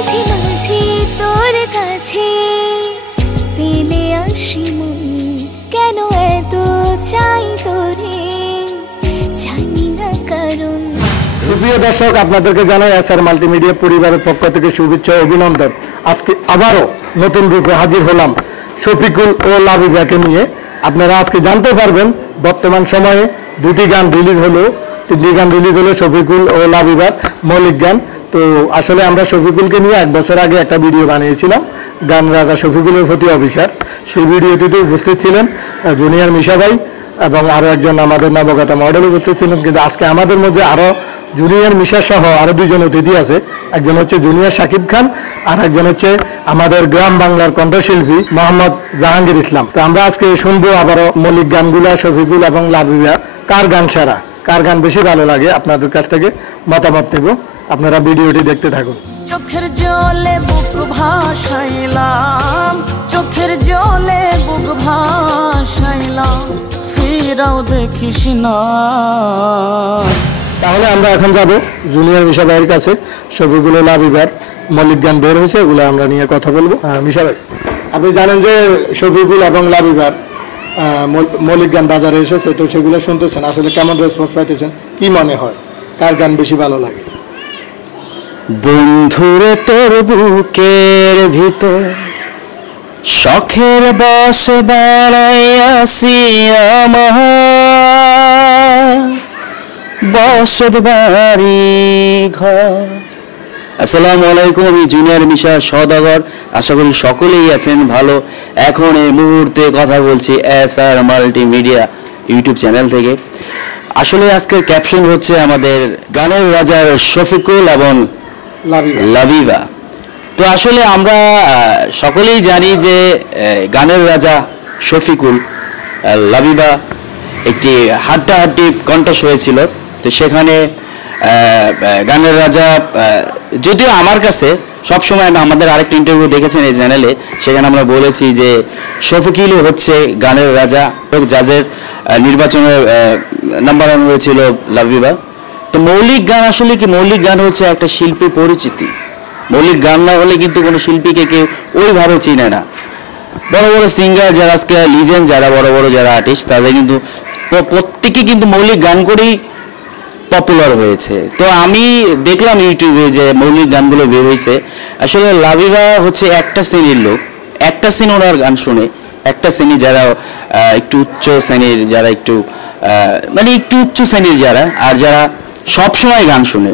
মাঝে মাঝে তোর কাছে পেলে আসি মন কেন এত চাই তোরে জানি না কারণ। সুপ্রিয় দর্শক, আপনাদেরকে জানাই এসআর মাল্টিমিডিয়া পরিবারের পক্ষ থেকে শুভেচ্ছা ও অভিনন্দন। আজকে আবারও নতুন রূপে হাজির হলাম শফিকুল ও লাবিবাকে নিয়ে। আপনারা আজকে জানতে পারবেন বর্তমান সময়ে তিনটি গান রিলিজ হলো শফিকুল ও লাবিবার মৌলিক গান। তো আসলে আমরা শফিকুলকে নিয়ে 1 বছর আগে একটা ভিডিও বানিয়েছিলাম, গান রাজা শফিকুলের প্রতি অভিসার। সেই ভিডিওটিতে উপস্থিত ছিলেন জুনিয়র মিশা ভাই এবং আরও একজন আমাদের নবগত মডেল উপস্থিত ছিলেন। কিন্তু আজকে আমাদের মধ্যে আরও জুনিয়র মিশা সহ আরও 2 জন অতিথি আছে। একজন হচ্ছে জুনিয়র শাকিব খান আর একজন হচ্ছে আমাদের গ্রাম বাংলার কণ্ঠশিল্পী মোহাম্মদ জাহাঙ্গীর ইসলাম। তো আমরা আজকে শুনবো আবারও মৌলিক গানগুলা শফিকুল এবং লাবিবা কার গান সেরা, কার গান বেশি ভালো লাগে, আপনাদের কাছ থেকে মতামত নেব। আপনারা ভিডিওটি দেখতে থাকুন। চোখের জলে বুক ভাসাইলাম, চোখের জলে বুক ভাসাইলাম, ফিরাও দেখিস না। তাহলে আমরা এখন যাব জুনিয়র মিশা ভাইয়ের কাছে। শফিকুল ও লাবিবার মৌলিক গান বের হয়েছে, ওগুলো আমরা নিয়ে কথা বলবো। মিশা ভাই, আপনি জানেন যে শফিকুল এবং লাবিবার মৌলিক গান বাজারে এসেছে, তো সেগুলো শুনতেছেন, আসলে কেমন রেসপন্স পাইতেছেন, কি মনে হয়, কার গান বেশি ভালো লাগে? বন্ধুরে তোর বুকের ভিতর শখের বস বাড়াইয়াছি আমার বসত বাড়ি ঘর। আসসালামু আলাইকুম, আমি জুনিয়র মিশা সওদাগর। আশা করি সকলেই আছেন ভালো। এখন এই মুহূর্তে কথা বলছি এসআর মাল্টিমিডিয়া ইউটিউব চ্যানেল থেকে। আসলে আজকের ক্যাপশন হচ্ছে আমাদের গানের রাজা শফিকুল এবং লাবিবা। তো আসলে আমরা সকলেই জানি যে গানের রাজা শফিকুল লাবিবা একটি হাড্ডাহাড্ডি কন্টেস্ট হয়েছিল। তো সেখানে গানের রাজা, যদিও আমার কাছে সবসময়, আমাদের আরেকটা ইন্টারভিউ দেখেছেন এই চ্যানেলে, সেখানে আমরা বলেছি যে শফিকুলই হচ্ছে গানের রাজা। জাজের নির্বাচনে নাম্বার 1 হয়েছিল লাবিবা। তো মৌলিক গান আসলে কি, মৌলিক গান হচ্ছে একটা শিল্পীর পরিচিতি। মৌলিক গান না হলে কিন্তু কোনো শিল্পীকে কেউ ওইভাবে চিনে না। বড় বড় সিঙ্গার যারা আজকে লিজেন্ড, যারা বড় বড় যারা আর্টিস্ট, তাদের কিন্তু প্রত্যেকে কিন্তু মৌলিক গান করেই পপুলার হয়েছে। তো আমি দেখলাম ইউটিউবে যে মৌলিক গানগুলো বের হয়েছে। আসলে লাবিবা হচ্ছে একটা শ্রেণীর লোক, একটা শ্রেণী ওনার গান শুনে, একটা শ্রেণী যারা একটু উচ্চ শ্রেণীর, যারা একটু মানে একটু উচ্চ শ্রেণীর যারা, আর যারা সবসময় গান শুনে।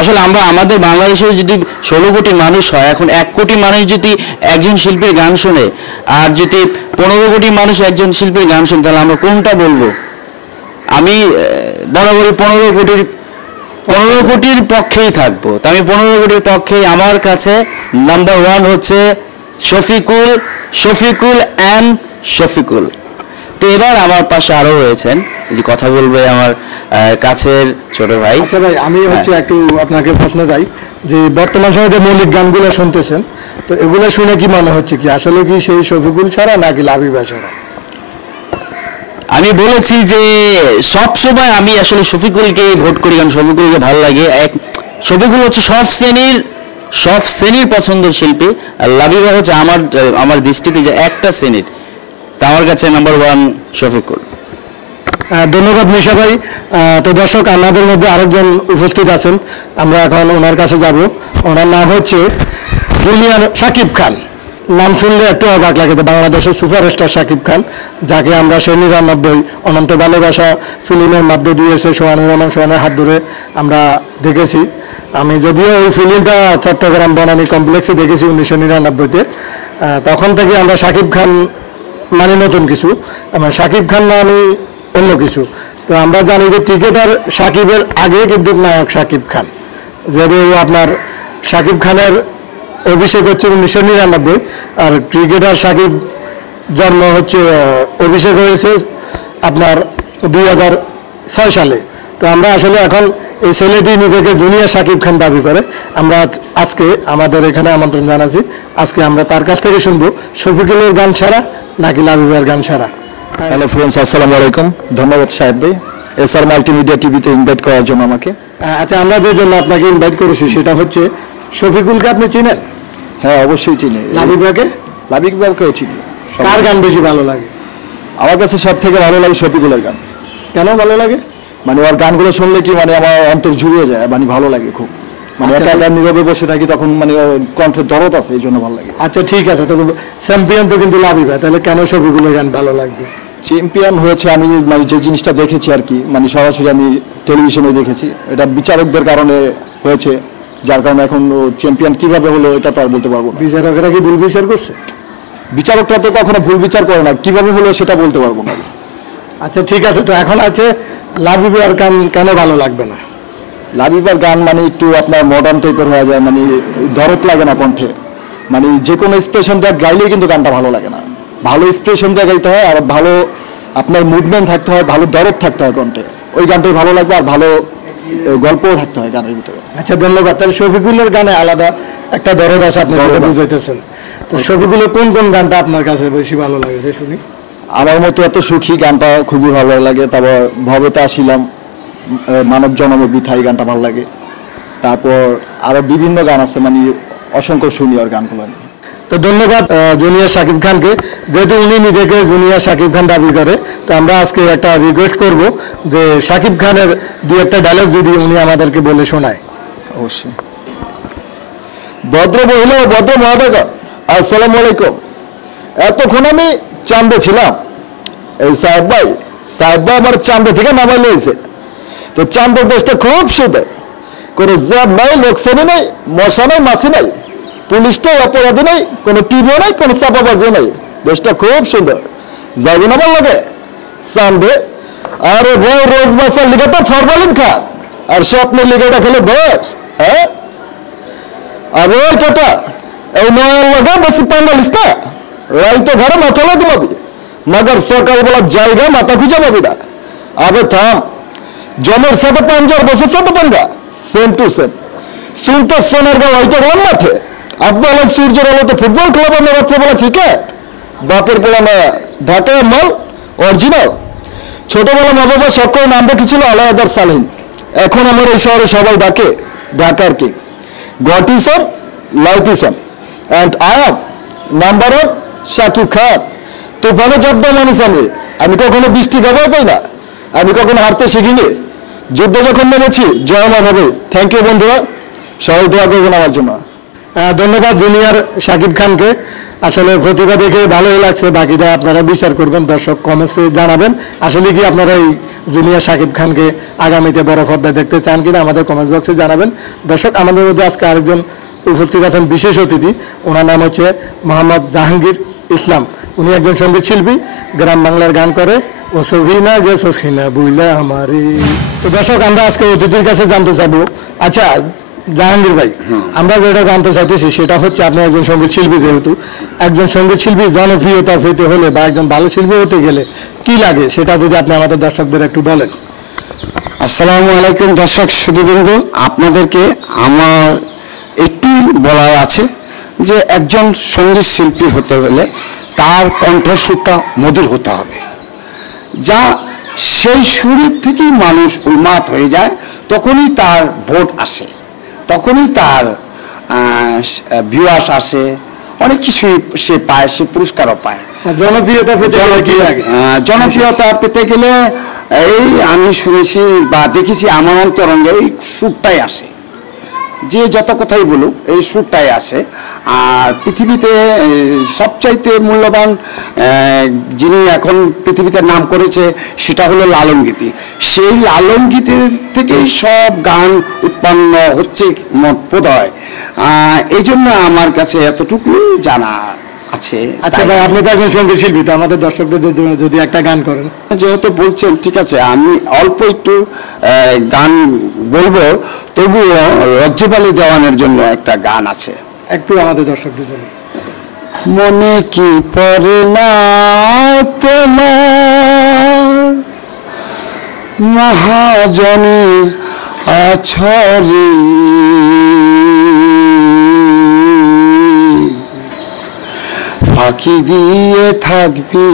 আসলে আমরা আমাদের বাংলাদেশে যদি 16 কোটি মানুষ হয়, এখন 1 কোটি মানুষ যদি একজন শিল্পীর গান শুনে, আর যদি 15 কোটি মানুষ একজন শিল্পীর গান শুনে, তাহলে আমরা কোনটা বলবো? আমি বরাবরই 15 কোটির পক্ষেই থাকবো। তো আমি 15 কোটির পক্ষেই। আমার কাছে নাম্বার 1 হচ্ছে শফিকুল অ্যান্ড শফিকুল। তো এবার আমার পাশে আরো রয়েছেন, যে কথা বলবে আমার কাছের ছোট ভাই। আচ্ছা ভাই, আমি হচ্ছে একটু আপনাকে প্রশ্ন চাই যে বর্তমান সময়ে যে মৌলিক গানগুলো শুনতেছেন, তো এগুলো শুনে কি মনে হচ্ছে কি আসলে কি সেই শফিকুল ছাড়া নাকি লাবিবা ছাড়া? আমি বলেছি যে সব সময় আমি আসলে শফিকুলকে ভোট করি, কারণ শফিকুলকে ভালো লাগে। শফিকুল হচ্ছে সব শ্রেণীর পছন্দের শিল্পী, আর লাবিবা হচ্ছে আমার দৃষ্টিতে যে একটা শ্রেণীর। তা আমার কাছে নাম্বার 1 শফিকুল। ধন্যবাদ মিশা ভাই। তো দর্শক, আমাদের মধ্যে আরেকজন উপস্থিত আছেন, আমরা এখন ওনার কাছে যাব। ওনার নাম হচ্ছে জুনিয়র শাকিব খান। নাম শুনলে একটু অবাক লাগে, বাংলাদেশের সুপারস্টার শাকিব খান, যাকে আমরা সেই 99 অনন্ত ভালোবাসা ফিল্মের মধ্যে দিয়েছে সোহানুর রহমান সোহানের হাত ধরে আমরা দেখেছি। আমি যদিও ওই ফিল্মটা চট্টগ্রাম বনানী কমপ্লেক্সে দেখেছি 1999-তে। তখন থেকে আমরা শাকিব খান মানে নতুন কিছু, শাকিব খান মানে অন্য কিছু। তো আমরা জানি যে ক্রিকেটার শাকিবের আগে কিন্তু নায়ক শাকিব খান। যদিও আপনার শাকিব খানের অভিষেক হচ্ছে 1999, আর ক্রিকেটার শাকিব জন্ম হচ্ছে, অভিষেক হয়েছে আপনার 2006 সালে। তো আমরা আসলে এখন এই ছেলেটি নিজেকে জুনিয়র শাকিব খান দাবি করে। আমরা আজকে আমাদের এখানে আমন্ত্রণ জানাচ্ছি, আজকে আমরা তার কাছ থেকে শুনবো শফিকুলের গান ছাড়া নাকি লাবিবার গান ছাড়া। হ্যালো ফ্রেন্ডস, আসসালামু আলাইকুম। ধন্যবাদ সাহেব ভাই এসআর মাল্টিমিডিয়া টিভিতে ইনভাইট করার জন্য আমাকে। আচ্ছা, আমরা যে জন্য আপনাকে ইনভাইট করেছি সেটা হচ্ছে শফিকুলকে আপনি চিনেন? হ্যাঁ অবশ্যই চিনি। লাবিব ভাইকে? লাবিব ভাইকেও চিনি। কার গান বেশি ভালো লাগে? আমার কাছে সব থেকে ভালো লাগে শফিকুলের গান। কেন ভালো লাগে? মানে ওর গানগুলো শুনলে কি মানে আমার অন্তর জুড়িয়ে যায়, মানে ভালো লাগে খুব। মানে আচ্ছা, একা নীরবে বসে থাকি তখন মানে ওর কণ্ঠের দরদ আছে, এই জন্য ভালো লাগে। আচ্ছা ঠিক আছে, তবে চ্যাম্পিয়ন তো কিন্তু লাবিব ভাই, তাহলে কেন শফিকুলের গান ভালো লাগবে? চ্যাম্পিয়ন হয়েছে আমি মানে যে জিনিসটা দেখেছি আর কি, মানে সরাসরি আমি টেলিভিশনে দেখেছি, এটা বিচারকদের কারণে হয়েছে, যার কারণে এখন চ্যাম্পিয়ন কিভাবে হলো এটা তো আর বলতে পারবো না। বিচারকরা কি ভুল বিচার করছে? বিচারকরা তো কখনো ভুল বিচার করে না, কিভাবে হলো সেটা বলতে পারবো না। আচ্ছা ঠিক আছে, তো এখন আছে লাবিবের গান কেন ভালো লাগবে না? লাবিবার গান মানে একটু আপনার মডার্ন টাইপের হয়ে যায়, মানে দরদ লাগে না কণ্ঠে, মানে যে কোনো এক্সপ্রেশন দিয়ে গাইলেই কিন্তু গানটা ভালো লাগে না। ভালো এক্সপ্রেশন দিয়ে গাইতে হয়, আর ভালো আপনার মুভমেন্ট থাকতে হয়, ভালো দরদ থাকতে হয় কণ্ঠে, ওই গানটাই ভালো লাগবে, আর ভালো গল্পও থাকতে হয় গানের ভিতরে। আচ্ছা ধন্যবাদ। তাহলে শফিকুলের গানে আলাদা একটা দরদ আছে, আপনি যেটা বুঝাইতেছেন। তো শফিকুলের কোন কোন গানটা আপনার কাছে বেশি ভালো লাগছে শুনি? আমার মতো এত সুখী গানটা খুবই ভালো লাগে, তারপর ভবেতে আসিলাম, মানব জনম বিথাই গানটা ভালো লাগে, তারপর আরো বিভিন্ন গান আছে, মানে অসংখ্য শুনি ওর গানগুলো। তো ধন্যবাদ জুনিয়র শাকিব খানকে, যেহেতু উনি নিজেকে জুনিয়র শাকিব খান দাবি করে, তো আমরা আজকে একটা রিকোয়েস্ট করব যে শাকিব খানের দু একটা ডায়লগ যদি উনি আমাদেরকে বলে শোনায়। অবশ্যই। ভদ্র মহিলা ও ভদ্র মহাদেগণ, আসসালামু আলাইকুম। এতক্ষণ আমি চাঁদে ছিলাম, এই সাহেব ভাই আমার চাঁদে থেকে নামাই নিয়েছে। তো চাঁদের দেশটা খুব সুন্দর, কোনো জ্যাব নাই, লোকসানি নাই, মশা নাই, মাছি নাই, পুলিশ নেই, অপরাধী নেই, কোনো টিভিও নাই, কোনো চাপাবাজিও নাই, দেশটা খুব সুন্দর। যাবেন আমার লাগে চাঁদে? আরে ভাই রোজ বাসার লিগে তো ফরমালিন খান, আর স্বপ্নের লিগেটা খেলে দোষ। হ্যাঁ আর ওই টাটা এই নয় লাগে বেশি পাঙ্গালিস না, রাইতে ঘরে মাথা লাগবে, মগর সকালবেলা জায়গা মাথা খুঁজে পাবি না। আবে থাম, জমের সাথে পাঞ্জার বসের সাথে পাঞ্জা, সেম টু সেম। শুনতে সোনার গাঁ হয়তো রান মাঠে, আপনার সূর্যের আলোতে ফুটবল খেলাবেন রাত্রেবেলা ক্রিকেট, বাপের পোলা না ঢাকায় মাল অরিজিনাল। ছোটবেলা মা বাবা সকল নাম রেখেছিল আলাদার সালিন, এখন আমার এই শহরে সবাই ডাকে ঢাকার king. God is on, life is on, and I am number one Shakib Khan. তুফানে জব্দ মানুষ আমি কখনো বৃষ্টি গাবাই পাই না, আমি কখনো হারতে শিখিনি, যুদ্ধ যখন নেমেছি জয়মান হবে। থ্যাংক ইউ বন্ধুরা, সবাই দোয়া করবেন আমার জন্য। ধন্যবাদ জুনিয়র শাকিব খানকে, আসলে প্রতিভা দেখে ভালোই লাগছে, বাকিটা আপনারা বিচার করবেন, দর্শক কমেন্টসে জানাবেন আসলে কি আপনারা এই জুনিয়র শাকিব খানকে আগামীতে বড় পর্দায় দেখতে চান কিনা আমাদের কমেন্ট বক্সে জানাবেন। দর্শক আমাদের মধ্যে আজকে আরেকজন উপস্থিত আছেন বিশেষ অতিথি, ওনার নাম হচ্ছে মোহাম্মদ জাহাঙ্গীর ইসলাম। উনি একজন সঙ্গীত শিল্পী, গ্রাম বাংলার গান করে, ও সখিনা গে সখিনা বুইলা আমারে। তো দর্শক আমরা আজকে অতিথির কাছে জানতে চাবো, আচ্ছা জাহাঙ্গীর ভাই, আমরা যেটা জানতে চাইতেছি সেটা হচ্ছে আপনি একজন সঙ্গীত শিল্পী, যেহেতু একজন সঙ্গীত শিল্পী জনপ্রিয়তা পেতে হলে বা একজন ভালো শিল্পী হতে গেলে কি লাগে সেটা যদি আপনি আমাদের দর্শকদের একটু বলেন। আসসালামু আলাইকুম দর্শক সুধীবৃন্দ, আপনাদেরকে আমার একটু বলার আছে যে একজন সঙ্গীত শিল্পী হতে হলে তার কণ্ঠস্বরটা মধুর হতে হবে, যা সেই সুরের থেকেই মানুষ উন্মাদ হয়ে যায়, তখনই তার ভোট আসে, তখনই তার ভিউয়ার্স আসে, অনেক কিছুই সে পায়, সে পুরস্কারও পায়। জনপ্রিয়তা পেতে গেলে এই আমি শুনেছি বা দেখেছি আমার অন্তরঙ্গে এই সুরটাই আসে, যে যত কথাই বলুক এই সুরটাই আসে। আর পৃথিবীতে সবচাইতে মূল্যবান যিনি এখন পৃথিবীতে নাম করেছে সেটা হলো লালন গীতি। সেই লালন গীতের থেকেই সব গান উৎপন্ন হচ্ছে বোধ হয়, এই জন্য আমার কাছে এতটুকু জানা আছে। আচ্ছা ভাই, আপনি তো একজন সঙ্গীত শিল্পী, তো আমাদের দর্শকদের যদি একটা গান করেন। যেহেতু বলছেন ঠিক আছে, আমি অল্প একটু গান বলবো, তবুও রজ্জুপালি দেওয়ানের জন্য একটা গান আছে, একটু আমাদের দর্শকদের জন্য। মনে কি পড়ে না তোমার মহাজনী আছরি, ফাঁকি দিয়ে থাকবি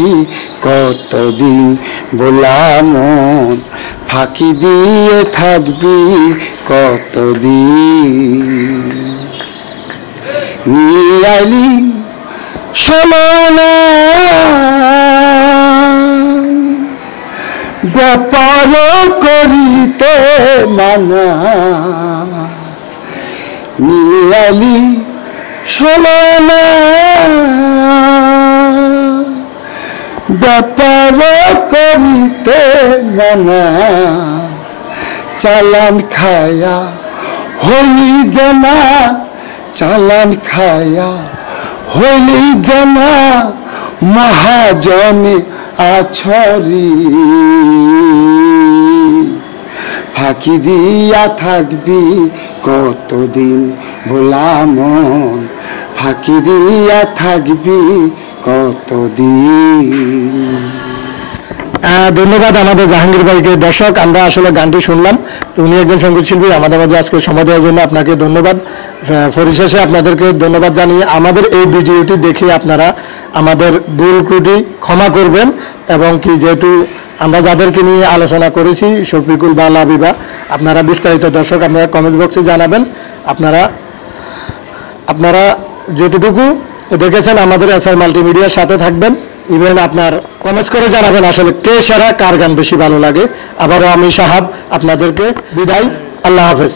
কতদিন বললাম, ফাঁকি দিয়ে থাকবি কতদিন। নিয়ে আইলি সলনা ব্যাপার করিতে মানা নিয়ে আইলি সলনা ব্যাপার করিতে মানা চালান খায়া হইলি জানা চালান খায়া হইলি জানা মহাজনে আছরি ফাঁকি দিয়া থাকবি কতদিন ভোলা মন ফাঁকি দিয়া থাকবি কতদিন। ধন্যবাদ আমাদের জাহাঙ্গীর ভাইকে। দর্শক, আমরা আসলে গানটি শুনলাম, উনি একজন সঙ্গীত শিল্পী, আমাদের মাঝে আজকে সময় দেওয়ার জন্য আপনাকে ধন্যবাদ। পরিশেষে আপনাদেরকে ধন্যবাদ জানিয়ে আমাদের এই ভিডিওটি দেখে আপনারা আমাদের ভুল ত্রুটি ক্ষমা করবেন, এবং কি যেহেতু আমরা যাদেরকে নিয়ে আলোচনা করেছি শফিকুল বা লাবিবা, আপনারা বিস্তারিত দর্শক আপনারা কমেন্ট বক্সে জানাবেন। আপনারা যেটুকু দেখেছেন আমাদের এসআর মাল্টিমিডিয়ার সাথে থাকবেন, ইভেন আপনার কমেন্টস করে জানাবেন আসলে কে সেরা, কার গান বেশি ভালো লাগে। আবারও আমি সাহাব আপনাদেরকে বিদায়, আল্লাহ হাফেজ।